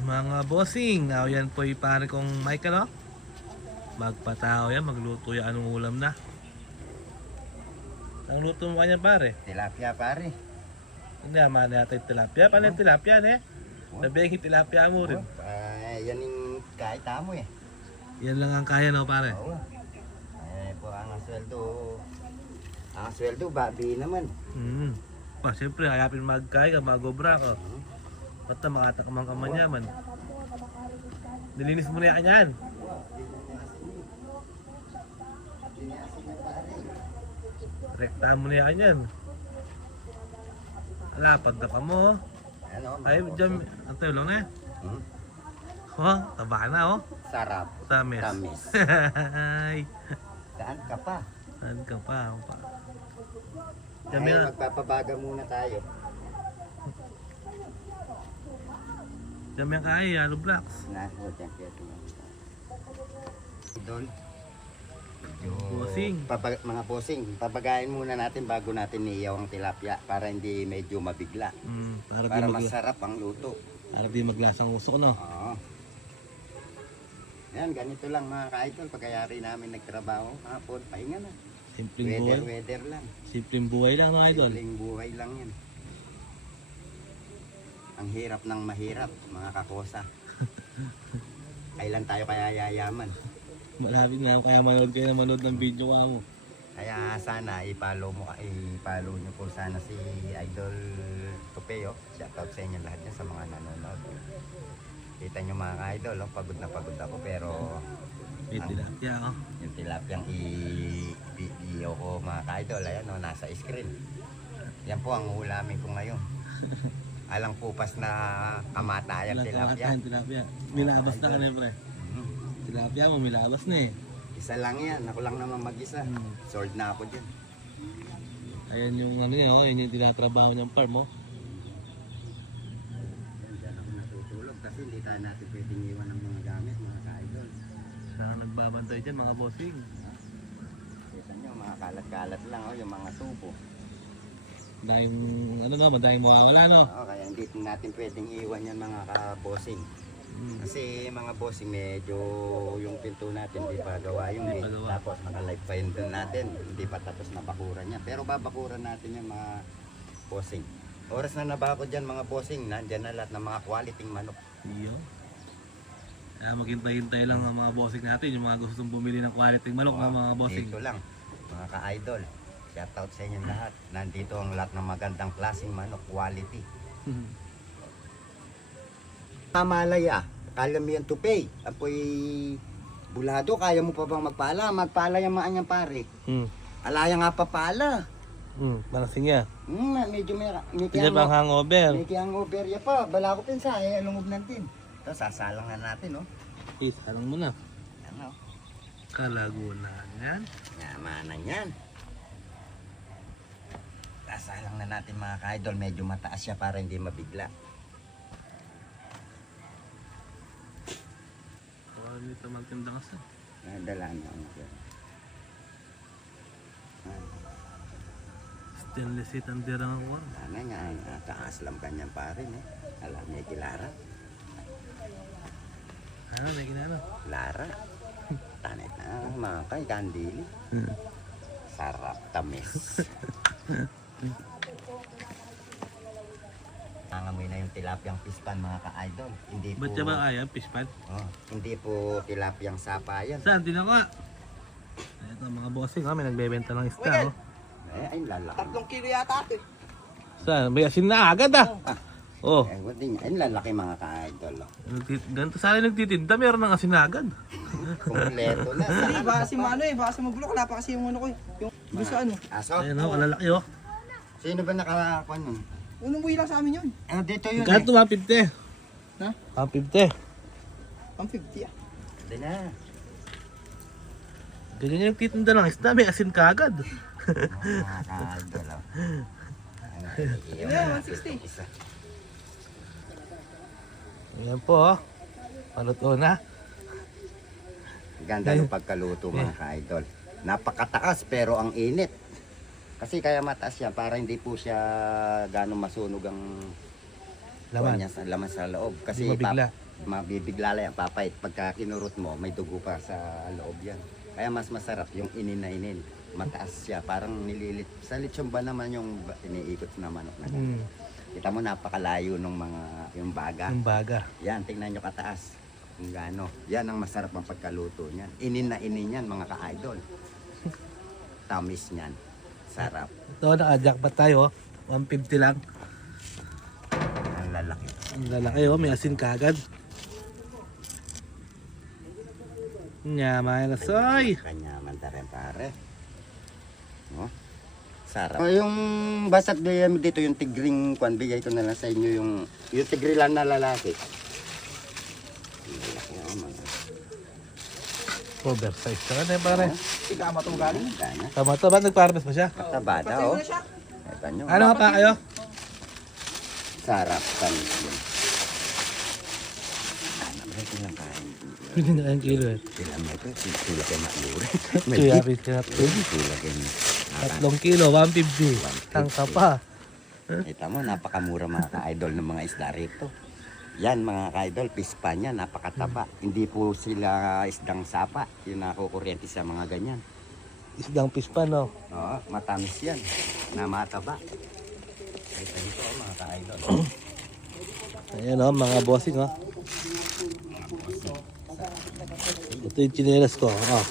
Mga bossing, yan po yung pare kong Michael, oh. Magpatao yan, magluto yan, anong ulam na. Ang luto mo kanyan pare? Tilapia pare. Hindi naman natin tilapia. Paano yung tilapia eh? Nabigay yung tilapia mo rin. Yan yung kahit amo eh. Yan lang ang kaya, no pare? Oo. Po ang sweldo. Ang sweldo, babi naman. Siyempre, hayapin magkaya ka, magobra ka. Basta makatakam ang kamanyaman. Nilinis mo na yan. Rektahan mo na yan. Wala, pagdaka mo. Ano? Ay, dyan, ang tayo lang na. Oh, taba na, oh. Sarap. Tamis. Tamis. Ay, Saan ka pa? saan ka pa? Ay, magpapabaga muna tayo. Dami ang kaya, yellow blocks. Idol. Bossing. Mga bossing, papagain muna natin bago natin iiyaw ang tilapia para hindi medyo mabigla. Para Para masarap ang luto. Para di maglasang usok, no? Oo. Yan, ganito lang mga ka-idol. Pagkayari namin nagtrabaho, hapon, pahinga na. Simpleng buhay. Weather lang. Simpleng buhay lang, no, idol? Simpleng buhay lang yan. Ang hirap ng mahirap, mga kakosa. Kailan tayo kaya yayaman? Malapit na, kaya manood ng video ka mo. Kaya sana i-follow nyo po sana si Idol Tupeo. Shoutout sa inyo lahat yan sa mga nanonood. Kita nyo mga ka-idol, pagod na pagod ako pero May tilapia, oh. yung tilapyang i-video ko mga ka-idol, ayan nasa screen. Yan po ang ulamin ko ngayon. Alang pupas na kamatayang tilapia. Tilapia. Milabas na ka na, pre. Tilapia mo, milabas na eh. Isa lang yan, ako lang naman mag-isa. Sold na ako dyan. Ayan yung ano niya, oh. Yan yung tinatrabaho niyang farm, oh. Diyan ako natutulog kasi hindi tayo natin pwedeng iwan ng mga gamit, mga ka-idol. Siya ang nagbabantay dyan, mga bossing. Kita nyo, mga kalat-kalat lang, yung mga tubo. Madayang, ano no, madayang mawawala, no? Oo, kaya hindi natin pwedeng iwan yan mga ka-bossing. Kasi mga bossing, medyo yung pinto natin hindi pa gawa yung Hindi pa gawa. Tapos naka-live finder natin, hindi pa tapos na bakuran niya. Pero babakuran natin yung mga bossing. Oras na nabako dyan mga bossing, nandyan na lahat ng mga quality manok. Iyo. Kaya maghintay-hintay lang ang mga bossing natin, yung mga gustong bumili ng quality manok, ng mga bossing. Dito lang, mga ka-idol. Shoutout sa inyo lahat. Nandito ang lahat ng magandang klaseng manok, quality. Malaya, kaya mo yan tupay. Apoy bulado, kaya mo pa bang magpala? Magpala yung maanyang pare. Alaya nga pa pala. Malasing niya. Medyo may Hindi bang hangover? may hangover ya pa. Bala ko pinsa, alungog natin. Ito, sasalang na natin, no? Alam mo na. Ano? Kalagunan yan. Yamanan yan. Sasalang na natin mga ka-idol. Medyo mataas siya para hindi mabigla. Baka dito magtinda ka sa. Dala na ako. Stainless seat ang dirang ako. Sana nga, taas lang kanyang pare, no? Alam niya kilara. Ano, may ginano? Lara. Tanit na, mga kay kandili. Sarap, tamis. Nangamoy na yung tilapyang pispan mga ka-idol. Hindi po, Ba't siya ba kaya? Fishpan? hindi po tilapyang sapa yan. Saan? Tinan ko nga. Ito mga bossing, may nagbebenta ng isda, oh. Ay, lalaki. 3 kilo yata ito. Saan? May asin na agad, ah. Oh. Buti nga, ay, lalaki mga ka-idol. Ganito sana nagtitinda, meron ng asin na agad. Kumpleto na. Hindi, baka kasi maano eh, baka kasi magulo. Wala pa kasi yung ano ko eh. Yung sa ano. Aso? Ayan, oh, kalalaki, oh. Sino ba nakakuha nun? Unang buhay lang sa amin yun. Dito yun Magkano 150? Ha? 150. Pang 50 ah. Hindi na. Ganyan yung titinda ng isda, may asin ka agad. Mga ka-idol. Yeah, 160. Isa. Ayan po, oh. Paluto na. Ganda yung pagkaluto mga ka-idol. Napakataas pero ang init. Kasi kaya mataas yan para hindi po siya gano'ng masunog ang Laman. laman sa loob. Kasi Hindi mabigla. mabibigla lang yan, papait. Pagka kinurot mo, may dugo pa sa loob yan. Kaya mas masarap yung inin na inin. Mataas siya, parang nililit. Sa lechon ba naman yung iniikot na manok na ganun. Kita mo napakalayo ng mga yung baga. Yung baga. Yan, tingnan nyo kataas. Kung gaano. Yan ang masarap ang pagkaluto niyan. Inin na inin yan mga ka-idol. Tamis niyan. Sarap. Ito, naka-jackpot tayo. 150 lang. Ang lalaki. Ang lalaki oh, may asin kagad. Nyamay na soy. Kanyaman ta rin pare. No? Sarap. Yung basat dito yung tigring kwan, bigay ko na lang sa inyo yung tigri lang na lalaki. Ang lalaki oh, mga. Oversize ka na pare. Tiga matong galing. Gana. Tama to ba? Nagparmes mo siya? Katabada Patay mo oh. na siya. Ito nyo. Ano nga pa kayo? Sarap. Tamis yun. Ano lang kain. Pwede na kayong kilo eh. Sila mo ito. Sila kayo maklure. Tuya, pinat ko. Sila kayo. 3 kilo, 150. Tangka pa. Kita mo, napakamura mga ka-idol ng mga isda rito. Yan mga ka-idol, pispa niya, napakataba. Hindi po sila isdang sapa, yung nakukuryente sa mga ganyan. Isdang pispa no. Oo, matamis yan, na mataba. Ito dito mga ka-idol. Ayan oh, mga bossing oh. Ito yung chinelas ko. Oh.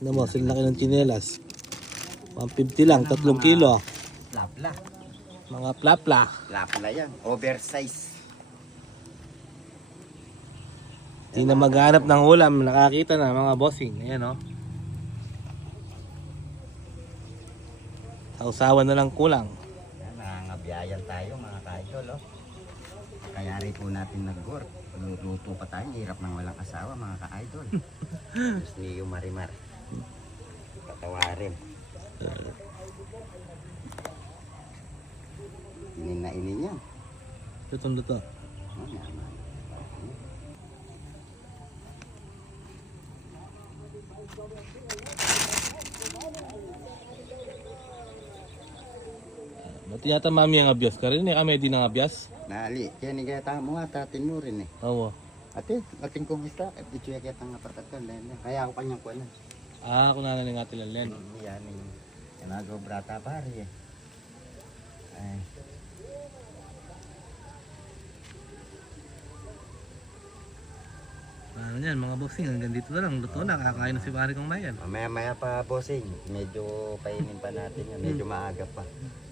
Ano mo, sila laki ng chinelas. 150 lang, 3 kilo. Lapla. Mga plapla. Lapla yan, oversize. Hindi na maghanap ng ulam, nakakita na mga bossing. Ayan oh. Sausawan na lang kulang. Yan, nangangabiyayan tayo mga ka-idol. Oh. Kaya rin po natin nag-gor. Luto pa tayo, hirap ng walang asawa mga ka-idol. Tapos ni yung Marimar. Patawarin. Inin na inin yan. Luto. Oh, yaman. Ba't yata mami ang abyas ka rin eh? Kami din ang abyas? Nali, kaya ni kaya tamo nga, tatin mo rin eh. Oo. Ate, ating kong isda, at ito kaya tang apartatan. Kaya ako kanyang kuwan. Ah, kung nanaling nga tilalen. Yan eh. Yan ako brata pare eh. Ay. Ano yan mga bossing, hanggang dito na lang. Luto na, kakain na si pare kong mayan. Maya pa bossing, medyo painin pa natin yan, medyo maaga pa.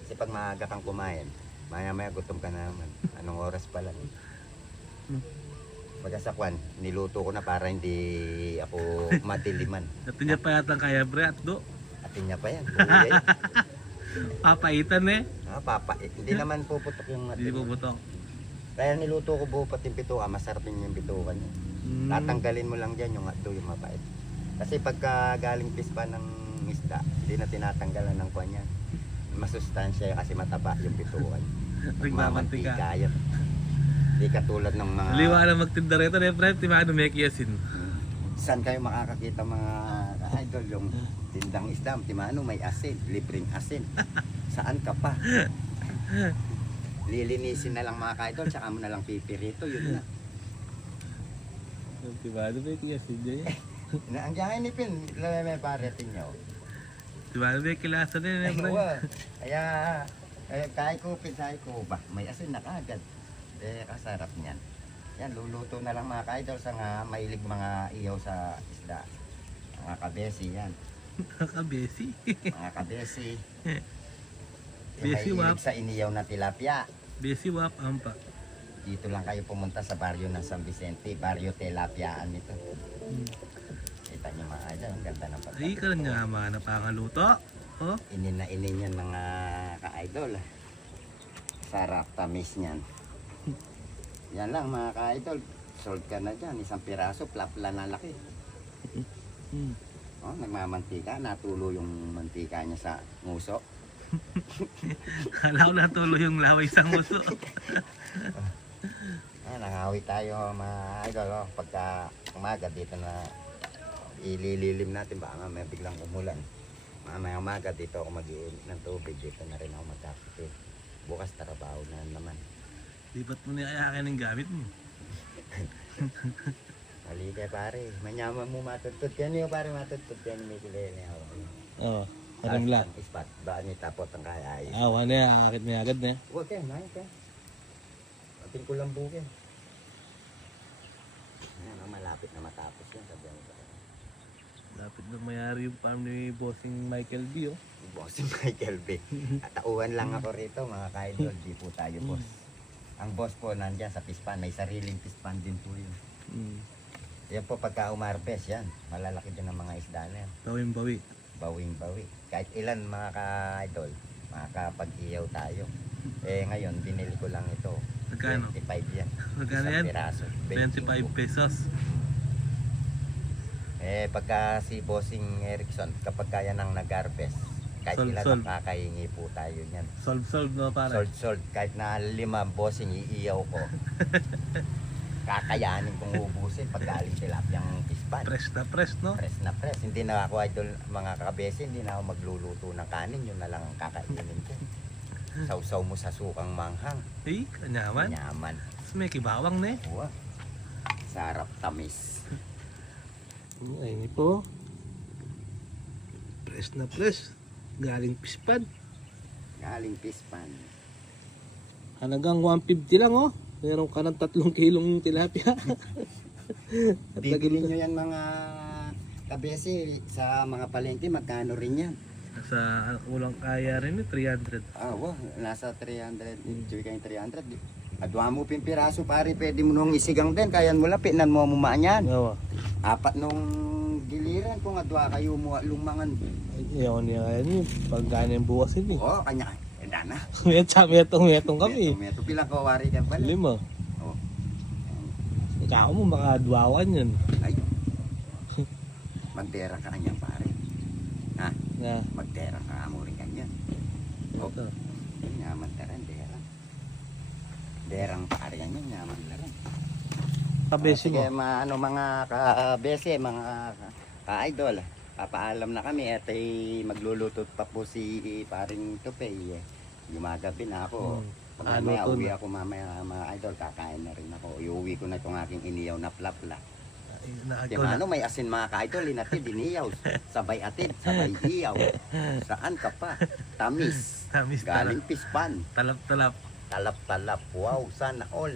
Kasi pag maaga kang kumain, maya gutom ka na naman. Anong oras pa lang. Pagkasakwan, niluto ko na para hindi ako matiliman. At niya pa yata ang kaya bre at do. Atin niya pa yan, buhay. Papaitan eh. Hindi naman puputok yung Hindi atin. po butok. Kaya niluto ko buo pati yung bituka, masarap din yung bituka niya. Tatanggalin mo lang dyan yung hotdog yung mapait. Kasi pagka galing pispa ng isda, hindi na tinatanggalan ng kwan yan. Masustansya kasi mataba yung bitukan. Nagmamantika. yan. Hindi katulad ng mga... Liwa na magtinda rito na pre, timano may kiyasin. Saan kayo makakakita mga idol yung tindang isda? Timano may asin, libreng asin. Saan ka pa? Lilinisin na lang mga ka-idol, tsaka mo na lang pipirito, yun na. Timano may kiyasin dyan eh. Ang jahay ni Pin, may parating nyo. Timano may kilasa din eh pre. Kaya, kahit ko, pinsahay ko ba, may asin na kagad. Kasarap niyan. Yan, luluto na lang mga ka-idol sa nga mailig mga iyaw sa isda. Mga kabesi yan. Kakabesi. Mga kabesi. Besi, Yung wap. mahilig sa iniyaw na tilapia. Besi wap ampa. Dito lang kayo pumunta sa baryo ng San Vicente, baryo Tilapiaan nito. Kita niyo mga idol, ang ganda ng Ay, ka rin nga mga napangaluto. Oh, Inin na inin yan mga ka-idol. Sarap, tamis niyan. Yan lang mga ka-idol. Sold ka na dyan. Isang piraso, plapla na laki. Oh, nagmamantika. Natulo yung mantika niya sa nguso. kala ko natuloy yung laway sa nguso. Nangawi tayo mga idol. Oh. Pagka umaga dito na ilililim natin. Baka nga may biglang umulan. Mamaya umaga dito ako mag-iinit ng tubig. Dito na rin ako magkakape. Bukas trabaho na naman. Di ba't mo niya akin ng gamit mo? Halika pare, manyaman mo matutut. Yan yung pare matutut yan may kilala ako. Oo. Anong lang? Ispat, ba ni tapot ang kaya ay. Wala na, akit na agad na. Huwag kayo, nahin ka. Ating ko lang bukin. Ayan, malapit na matapos yan. Sabihan ko. Lapit na mayari yung farm ni Bossing Michael B. Oh. Boss si Michael B. Tauhan lang ako rito mga ka-idol. Di po tayo boss. Ang boss po nandyan sa pispan. May sariling pispan din po yun. Yan po pagka umarbes yan. Malalaki din ang mga isda na yan. Bawing-bawi. Bawing-bawi. Kahit ilan mga ka-idol. Makakapag-iyaw tayo. Eh ngayon binili ko lang ito. Magkano? 25 yan. Magkano Isang yan? piraso. 25 pesos. Eh pagka si Bossing Erickson, kapag kaya nang nag-harvest, kahit Sold, ilan sold. makakahingi po tayo niyan. Solve no para. Sold. Kahit na 5 Bossing iiyaw ko. Kakayanin kong ubusin pag galing tilapiyang pispan. Fresh, no? Press na press. Hindi na ako idol mga kabesi, hindi na ako magluluto ng kanin. Yun na lang ang kakainin ko. Sausaw mo sa sukang manghang. Eh, kanyaman. Nyaman. Tapos may kibawang na eh. Uwa. Sarap tamis. Ay, ini po. Fresh na fresh. Galing pispan. Galing pispan. Halagang 150 lang oh. Meron ka ng 3 kilong tilapia. At Bibili lagi nyo yan mga kabesi sa mga palengke, magkano rin yan? sa ulang kaya rin eh, 300. Ah, wow, nasa 300, enjoy kayong 300. Adwa mo pimpiraso pare, pwede mo nung isigang din, kaya mo lang, pinan mo mumaan yan. Yawa. Apat nung giliran, kung adwa kayo mo lumangan. Yawan niya yun. Pag gana yung buwasin eh. Oo, kanya, na. Metong kami. Meto, pila ko wari ka pala. 5. Oh. Ikaw mo makadwawan yun. Ay, magdera ka kanya pare. Ha? Na. Magdera ka mo rin kanya. Oh. Ito. Nyaman ka rin, derang. Derang pare yan yan, nyaman ka rin. Kabesi Sige, mo. mga kabese, mga ka-idol. Papaalam na kami at magluluto pa po si paring Tupay. Gumagabi na ako. Pag mamaya Luto uwi na. ako mamaya mga idol, kakain na rin ako. Iuwi ko na itong aking iniyaw na plapla. Yung ano, may asin mga ka-idol, inatid, iniyaw. Sabay atid, sabay iyaw. Saan ka pa? Tamis. Tamis Galing pispan. talap. Talap-talap. Wow, sana all.